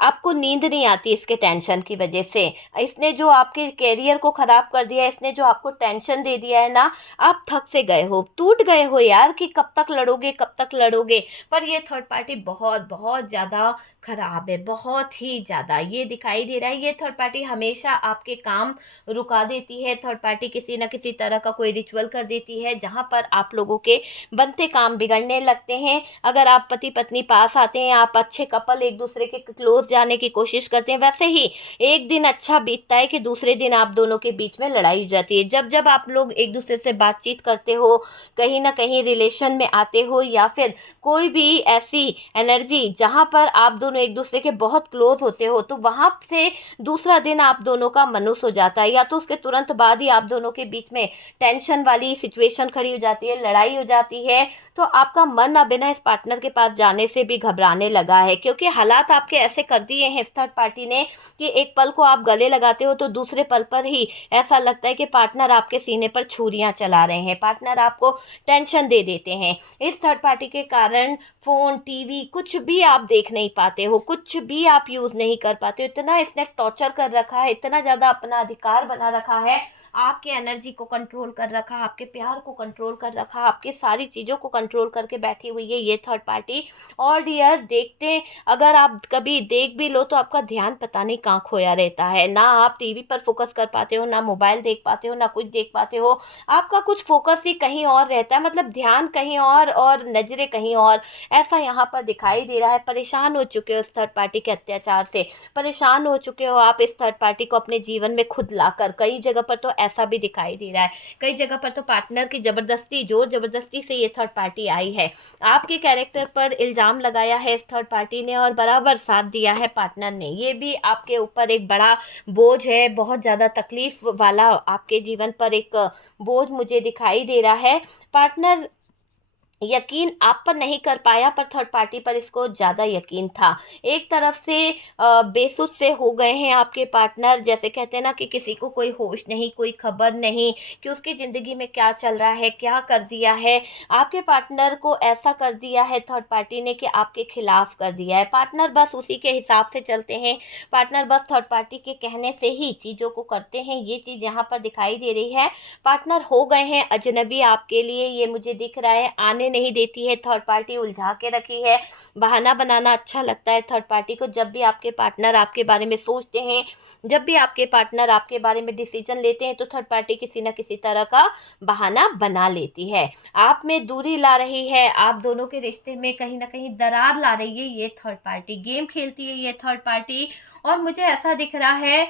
आपको नींद नहीं आती इसके टेंशन की वजह से। इसने जो आपके करियर को ख़राब कर दिया है, इसने जो आपको टेंशन दे दिया है ना, आप थक से गए हो, टूट गए हो यार कि कब तक लड़ोगे, कब तक लड़ोगे। पर ये थर्ड पार्टी बहुत बहुत ज़्यादा ख़राब है, बहुत ही ज़्यादा ये दिखाई दे रहा है। ये थर्ड पार्टी हमेशा आपके काम रुका देती है। थर्ड पार्टी किसी न किसी तरह का कोई रिचुअल कर देती है जहाँ पर आप लोगों के बनते काम बिगड़ने लगते हैं। अगर आप पति पत्नी पास आते हैं, आप अच्छे कपल एक दूसरे के क्लोज जाने की कोशिश करते हैं, वैसे ही एक दिन अच्छा बीतता है कि दूसरे दिन आप दोनों के बीच में लड़ाई हो जाती है। जब जब आप लोग एक दूसरे से बातचीत करते हो, कहीं ना कहीं रिलेशन में आते हो, या फिर कोई भी ऐसी एनर्जी जहाँ पर आप दोनों एक दूसरे के बहुत क्लोज होते हो, तो वहाँ से दूसरा दिन आप दोनों का मनुष्य हो जाता है, या तो उसके तुरंत बाद ही आप दोनों के बीच में टेंशन वाली सिचुएशन खड़ी हो जाती है, लड़ाई हो जाती है। तो आपका मन अब ना इस पार्टनर के पास जाने से भी घबराने लगा है, क्योंकि हालात आपके ऐसे कर दिए हैं इस थर्ड पार्टी ने कि एक पल को आप गले लगाते हो तो दूसरे पल पर ही ऐसा लगता है कि पार्टनर आपके सीने पर छुरियां चला रहे हैं, पार्टनर आपको टेंशन दे देते हैं। इस थर्ड पार्टी के कारण फ़ोन, टीवी कुछ भी आप देख नहीं पाते हो, कुछ भी आप यूज़ नहीं कर पाते हो। इतना इसने टॉर्चर कर रखा है, इतना ज़्यादा अपना अधिकार बना रखा है, आपके एनर्जी को कंट्रोल कर रखा, आपके प्यार को कंट्रोल कर रखा, आपकी सारी चीज़ों को कंट्रोल करके बैठी हुई है ये थर्ड पार्टी। और डियर, देखते अगर आप कभी देख भी लो तो आपका ध्यान पता नहीं कहाँ खोया रहता है, ना आप टीवी पर फोकस कर पाते हो, ना मोबाइल देख पाते हो, ना कुछ देख पाते हो। आपका कुछ फोकस ही कहीं और रहता है, मतलब ध्यान कहीं और नज़रें कहीं और। ऐसा यहाँ पर दिखाई दे रहा है। परेशान हो चुके हो इस थर्ड पार्टी के अत्याचार से, परेशान हो चुके हो आप इस थर्ड पार्टी को अपने जीवन में खुद लाकर। कई जगह पर तो ऐसा भी दिखाई दे रहा है, कई जगह पर तो पार्टनर की ज़बरदस्ती, जोर ज़बरदस्ती से ये थर्ड पार्टी आई है, आपके कैरेक्टर पर इल्ज़ाम लगाया है इस थर्ड पार्टी ने, और बराबर साथ दिया है पार्टनर ने। ये भी आपके ऊपर एक बड़ा बोझ है, बहुत ज़्यादा तकलीफ वाला आपके जीवन पर एक बोझ मुझे दिखाई दे रहा है। पार्टनर यकीन आप पर नहीं कर पाया, पर थर्ड पार्टी पर इसको ज़्यादा यकीन था। एक तरफ से बेसुध से हो गए हैं आपके पार्टनर, जैसे कहते हैं ना कि किसी को कोई होश नहीं, कोई खबर नहीं कि उसकी ज़िंदगी में क्या चल रहा है, क्या कर दिया है। आपके पार्टनर को ऐसा कर दिया है थर्ड पार्टी ने कि आपके खिलाफ कर दिया है। पार्टनर बस उसी के हिसाब से चलते हैं, पार्टनर बस थर्ड पार्टी के कहने से ही चीज़ों को करते हैं। ये चीज़ यहाँ पर दिखाई दे रही है। पार्टनर हो गए हैं अजनबी आपके लिए, ये मुझे दिख रहा है। आने नहीं देती है थर्ड पार्टी, उलझा के रखी है। बहाना बनाना अच्छा लगता है थर्ड पार्टी को। जब भी आपके पार्टनर आपके बारे में सोचते हैं, जब भी आपके पार्टनर आपके बारे में डिसीजन लेते हैं, तो थर्ड पार्टी किसी न किसी तरह का बहाना बना लेती है। आप में दूरी ला रही है, आप दोनों के रिश्ते में कहीं ना कहीं दरार ला रही है ये थर्ड पार्टी, गेम खेलती है ये थर्ड पार्टी। और मुझे ऐसा दिख रहा है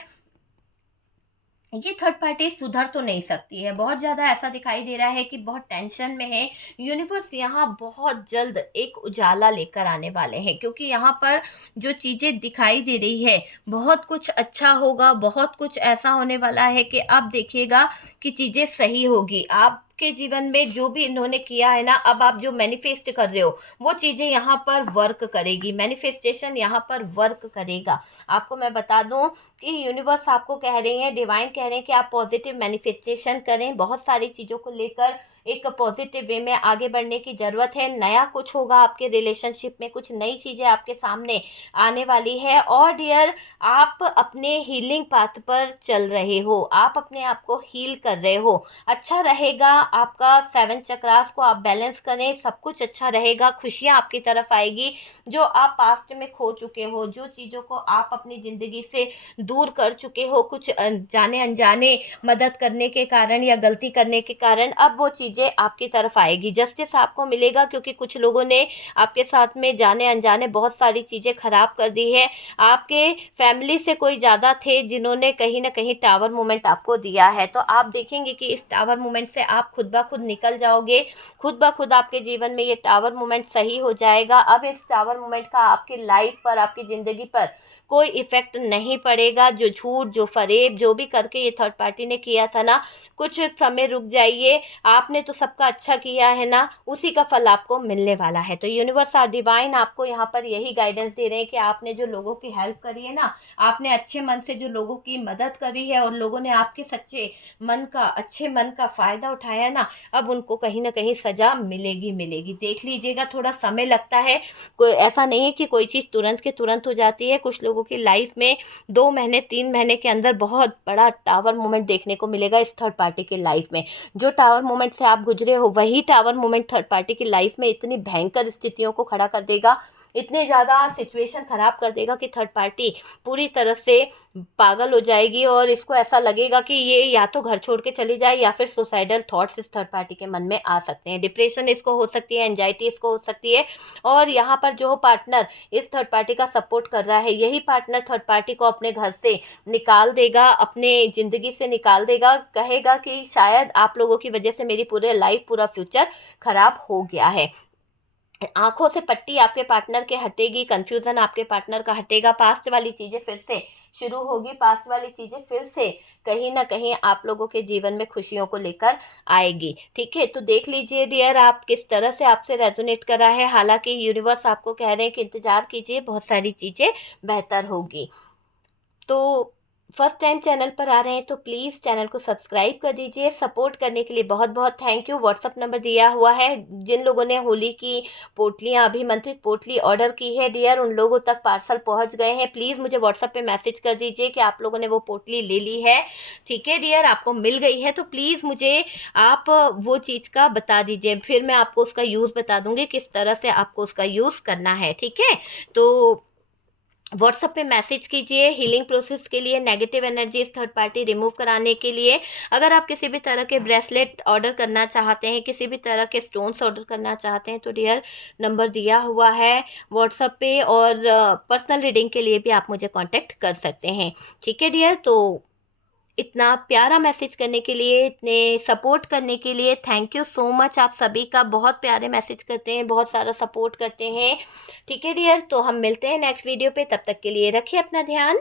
ये थर्ड पार्टी सुधर तो नहीं सकती है, बहुत ज़्यादा ऐसा दिखाई दे रहा है कि बहुत टेंशन में है। यूनिवर्स यहाँ बहुत जल्द एक उजाला लेकर आने वाले हैं, क्योंकि यहाँ पर जो चीज़ें दिखाई दे रही है, बहुत कुछ अच्छा होगा, बहुत कुछ ऐसा होने वाला है कि अब देखिएगा कि चीज़ें सही होगी। आपके जीवन में जो भी इन्होंने किया है ना, अब आप जो मैनिफेस्ट कर रहे हो वो चीज़ें यहाँ पर वर्क करेगी, मैनिफेस्टेशन यहाँ पर वर्क करेगा। आपको मैं बता दूं कि यूनिवर्स आपको कह रहे हैं, डिवाइन कह रहे हैं कि आप पॉजिटिव मैनिफेस्टेशन करें। बहुत सारी चीज़ों को लेकर एक पॉजिटिव वे में आगे बढ़ने की ज़रूरत है। नया कुछ होगा आपके रिलेशनशिप में, कुछ नई चीज़ें आपके सामने आने वाली है। और डियर, आप अपने हीलिंग पाथ पर चल रहे हो, आप अपने आप को हील कर रहे हो। अच्छा रहेगा आपका 7 चक्रास को आप बैलेंस करें, सब कुछ अच्छा रहेगा, खुशियाँ आपकी तरफ आएगी। जो आप पास्ट में खो चुके हो, जो चीज़ों को आप अपनी ज़िंदगी से दूर कर चुके हो, कुछ जाने अनजाने मदद करने के कारण या गलती करने के कारण, अब वो चीज़ें आपकी तरफ आएगी। जस्टिस आपको मिलेगा, क्योंकि कुछ लोगों ने आपके साथ में जाने अनजाने बहुत सारी चीज़ें खराब कर दी है। आपके फैमिली से कोई ज़्यादा थे जिन्होंने कहीं ना कहीं टावर मोमेंट आपको दिया है, तो आप देखेंगे कि इस टावर मोमेंट से आप खुद ब खुद निकल जाओगे। खुद ब खुद आपके जीवन में ये टावर मोमेंट सही हो जाएगा। अब इस टावर मोमेंट का आपकी लाइफ पर, आपकी ज़िंदगी पर कोई इफ़ेक्ट नहीं पड़ेगा। जो झूठ, जो फरेब, जो भी करके ये थर्ड पार्टी ने किया था ना, कुछ समय रुक जाइए। आपने आपने तो सबका अच्छा किया है ना, उसी का फल आपको मिलने वाला है। तो यूनिवर्स डिवाइन आपको यहाँ पर यही गाइडेंस दे रहे हैं कि आपने जो लोगों की हेल्प करी है ना, आपने अच्छे मन से जो लोगों की मदद करी है और लोगों ने आपके सच्चे मन का, अच्छे मन का फ़ायदा उठाया ना, अब उनको कहीं ना कहीं सज़ा मिलेगी मिलेगी। देख लीजिएगा, थोड़ा समय लगता है, कोई ऐसा नहीं है कि कोई चीज़ तुरंत के तुरंत हो जाती है। कुछ लोगों की लाइफ में 2 महीने 3 महीने के अंदर बहुत बड़ा टावर मोमेंट देखने को मिलेगा इस थर्ड पार्टी की लाइफ में। जो टावर मोमेंट से आप गुजरे हो, वही टावर मोमेंट थर्ड पार्टी की लाइफ में इतनी भयंकर स्थितियों को खड़ा कर देगा, इतने ज़्यादा सिचुएशन खराब कर देगा कि थर्ड पार्टी पूरी तरह से पागल हो जाएगी और इसको ऐसा लगेगा कि ये या तो घर छोड़ के चली जाए या फिर सुसाइडल थॉट्स इस थर्ड पार्टी के मन में आ सकते हैं। डिप्रेशन इसको हो सकती है, एंजाइटी इसको हो सकती है। और यहाँ पर जो पार्टनर इस थर्ड पार्टी का सपोर्ट कर रहा है, यही पार्टनर थर्ड पार्टी को अपने घर से निकाल देगा, अपने ज़िंदगी से निकाल देगा, कहेगा कि शायद आप लोगों की वजह से मेरी पूरे लाइफ, पूरा फ्यूचर खराब हो गया है। आंखों से पट्टी आपके पार्टनर के हटेगी, कंफ्यूजन आपके पार्टनर का हटेगा, पास्ट वाली चीज़ें फिर से शुरू होगी, पास्ट वाली चीज़ें फिर से कहीं ना कहीं आप लोगों के जीवन में खुशियों को लेकर आएगी। ठीक है, तो देख लीजिए डियर, आप किस तरह से आपसे रेजोनेट कर रहा है। हालांकि यूनिवर्स आपको कह रहे हैं कि इंतज़ार कीजिए, बहुत सारी चीज़ें बेहतर होगी। तो फर्स्ट टाइम चैनल पर आ रहे हैं तो प्लीज़ चैनल को सब्सक्राइब कर दीजिए। सपोर्ट करने के लिए बहुत बहुत थैंक यू। व्हाट्सअप नंबर दिया हुआ है। जिन लोगों ने होली की पोटलियाँ, अभिमंत्रित पोटली ऑर्डर की है डियर, उन लोगों तक पार्सल पहुंच गए हैं। प्लीज़ मुझे व्हाट्सअप पे मैसेज कर दीजिए कि आप लोगों ने वो पोटली ले ली है। ठीक है डियर, आपको मिल गई है तो प्लीज़ मुझे आप वो चीज़ का बता दीजिए, फिर मैं आपको उसका यूज़ बता दूँगी किस तरह से आपको उसका यूज़ करना है। ठीक है, तो व्हाट्सएप पे मैसेज कीजिए हीलिंग प्रोसेस के लिए, नेगेटिव एनर्जी इस थर्ड पार्टी रिमूव कराने के लिए। अगर आप किसी भी तरह के ब्रेसलेट ऑर्डर करना चाहते हैं, किसी भी तरह के स्टोन्स ऑर्डर करना चाहते हैं तो डियर नंबर दिया हुआ है व्हाट्सएप पे, और पर्सनल रीडिंग के लिए भी आप मुझे कांटेक्ट कर सकते हैं। ठीक है डियर, तो इतना प्यारा मैसेज करने के लिए, इतने सपोर्ट करने के लिए थैंक यू सो मच। आप सभी का बहुत प्यारे मैसेज करते हैं, बहुत सारा सपोर्ट करते हैं। ठीक है डियर, तो हम मिलते हैं नेक्स्ट वीडियो पे, तब तक के लिए रखिए अपना ध्यान।